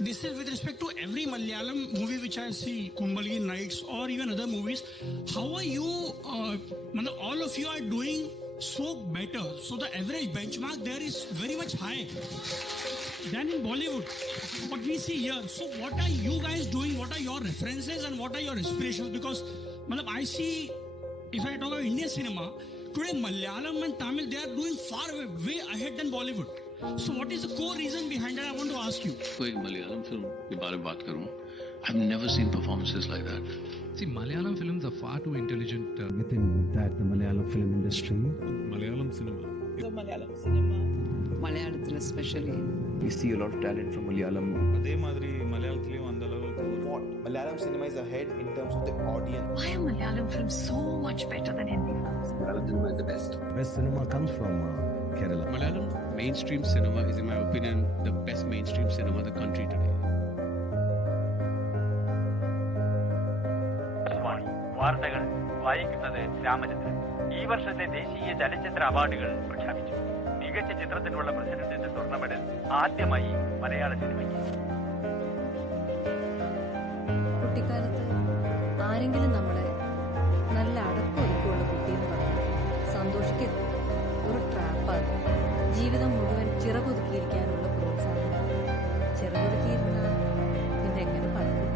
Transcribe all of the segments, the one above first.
this is with respect to every Malayalam movie which I see, Kumbhalgi Nights or even other movies. How are you, all of you are doing so better? So the average benchmark there is very much high than in Bollywood, what we see here. So what are you guys doing? What are your references and what are your inspirations? Because I see, if I talk about Indian cinema, today Malayalam and Tamil, they are doing far way ahead than Bollywood. So what is the core reason behind that? I want to ask you. कोई Malayalam film के बारे में बात करूं, I've never seen performances like that. See, Malayalam films are far too intelligent. Within that, the Malayalam film industry. Malayalam cinema. The Malayalam cinema. Malayalam especially. We see a lot of talent from Malayalam. அதே மாதிரி மலையாளத்திலயும் அந்த அளவுக்கு what Malayalam cinema is ahead in terms of the audience. Why are Malayalam films so much better than Hindi films? Malayalam cinema is the best. Best cinema comes from Kerala. Malayalam mainstream cinema is, in my opinion, the best mainstream cinema in the country today. വാർത്തകൾ വായിക്കുന്നത് രാമചന്ദ്രൻ. ഈ വർഷത്തെ ദേശീയ ചലച്ചിത്ര അവാർഡുകൾ പ്രഖ്യാപിച്ചു. മികച്ച ചിത്രത്തിനുള്ള പ്രസിഡന്റിന്റെ സ്വർണ്ണ മെഡൽ ആദ്യമായി മലയാള സിനിമയ്ക്ക്. കുട്ടിക്കാലത്ത് ആരെങ്കിലും നമ്മളെ നല്ല അടക്കമൊരുക്കമുള്ള കുട്ടിയെന്ന് പറഞ്ഞാൽ സന്തോഷിക്കരുത്. ഒരു ട്രാപ്പാണ്. ജീവിതം മുഴുവൻ ചിറകൊതുക്കിയിരിക്കാനുള്ള പ്രോത്സാഹനം. ചിറകൊതുക്കിയിരുന്നാൽ പിന്നെ എങ്ങനെ പഠിക്കും?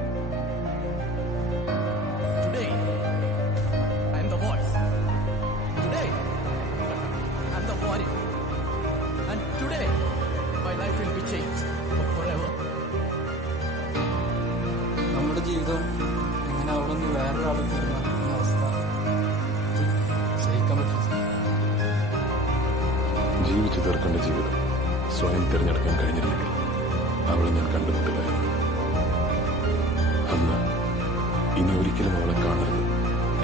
Today, I am the voice. Today, I am the warrior. And today, my life will be changed forever. നമ്മുടെ ജീവിതം എങ്ങനെ അവിടെ നിന്ന് വേറൊരാളെ തീരുമാനിക്കുന്ന അവസ്ഥ സഹിക്കാൻ പറ്റില്ല. ജീവിച്ചു തീർക്കേണ്ട ജീവിതം സ്വയം തിരഞ്ഞെടുക്കാൻ കഴിഞ്ഞിരുന്നെങ്കിൽ അവളെ ഞാൻ കണ്ടുമുട്ടുകയായിരുന്നു. അന്ന് ഇനി ഒരിക്കലും അവളെ കാണരുത്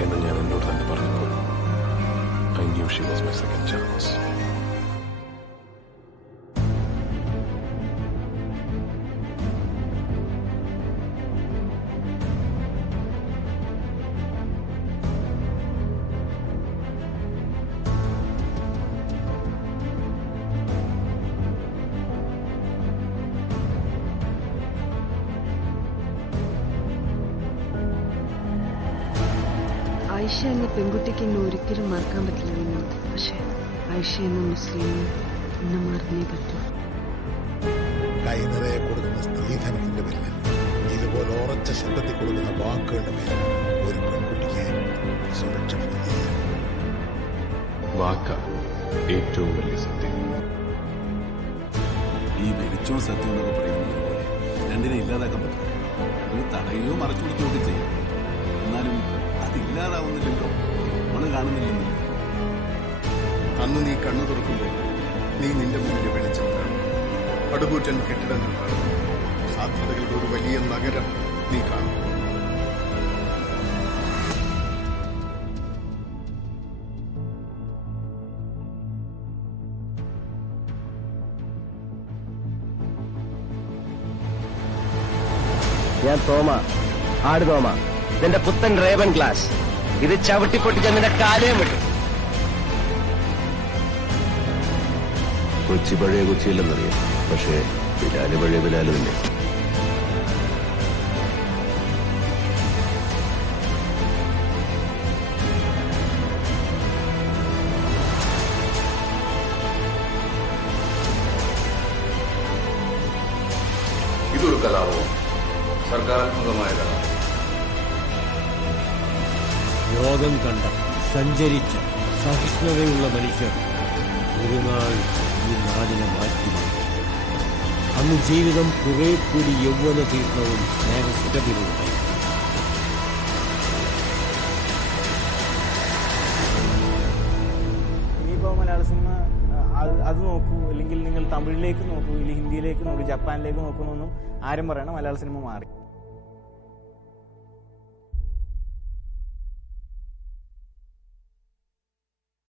എന്ന് ഞാൻ എന്നോട് തന്നെ പറഞ്ഞപ്പോൾ I knew she was my second chance. Aisha എന്ന പെൺകുട്ടിക്ക് എന്നെ ഒരിക്കലും മറക്കാൻ പറ്റില്ല. പക്ഷേ ഐഷ എന്ന മുസ്ലിമിന് എന്നെ മറന്നേ പറ്റൂ. കൈ നിറയെ കൊടുക്കുന്ന സ്ത്രീധനത്തിന്റെ പേരിൽ ഇതുപോലെ ഉറച്ച ശബ്ദത്തിൽ കൊടുക്കുന്ന വാക്കുകളുടെ പേരിൽ ഒരു പെൺകുട്ടിക്ക് സുരക്ഷ വാക്ക ഏറ്റവും വലിയ സത്യം. ഈ വെളിച്ചോ സത്യം എന്നൊക്കെ പറയുന്നത് പോലെ രണ്ടിനെ ഇല്ലാതാക്കാൻ പറ്റും. അത് തടയുകയോ മറച്ചു കൊടുക്കുകയൊക്കെ ചെയ്യാം. എന്നാലും അതില്ലാതാവുന്നില്ലല്ലോ, നമ്മൾ കാണുന്നില്ലെന്നില്ല. അന്ന് നീ കണ്ണു തുറക്കുമ്പോൾ നീ നിന്റെ മുന്നിൽ വെളിച്ചം കാണും. പടുകൂറ്റൻ കെട്ടിടങ്ങൾ കാണും. സാധ്യതകളുടെ ഒരു വലിയ നഗരം നീ കാണും. ഞാൻ തോമ, ആട് തോമ, ഇതെന്റെ പുത്തൻ റേവൻ ഗ്ലാസ്. ഇത് ചവിട്ടിപ്പൊട്ടിച്ച് നിന്റെ കാലയും വിട്ടു. കൊച്ചി പഴയ കൊച്ചിയില്ലെന്നറിയാം, പക്ഷേ ബിലാല് പഴയ ബിലാല് തന്നെ. ഇതൊരു കലാപവും സർഗാത്മകമായ കല. യോഗം കണ്ട സഞ്ചരിച്ച സഹിഷ്ണുതയുള്ള മനുഷ്യർ ഒരു നാൾ ഈ നാടിനെ മാറ്റി. അന്ന് ജീവിതം കുറെ കൂടി യൗവന തീർത്ഥവും സ്നേഹസുഖത്തിലുണ്ടായി. ഇനിയിപ്പോൾ മലയാള സിനിമ അത് നോക്കൂ, അല്ലെങ്കിൽ നിങ്ങൾ തമിഴിലേക്ക് നോക്കൂ, അല്ലെങ്കിൽ ഹിന്ദിയിലേക്ക് നോക്കൂ, ജപ്പാനിലേക്ക് നോക്കണമെന്നും ആരും പറയണം. മലയാള സിനിമ മാറി.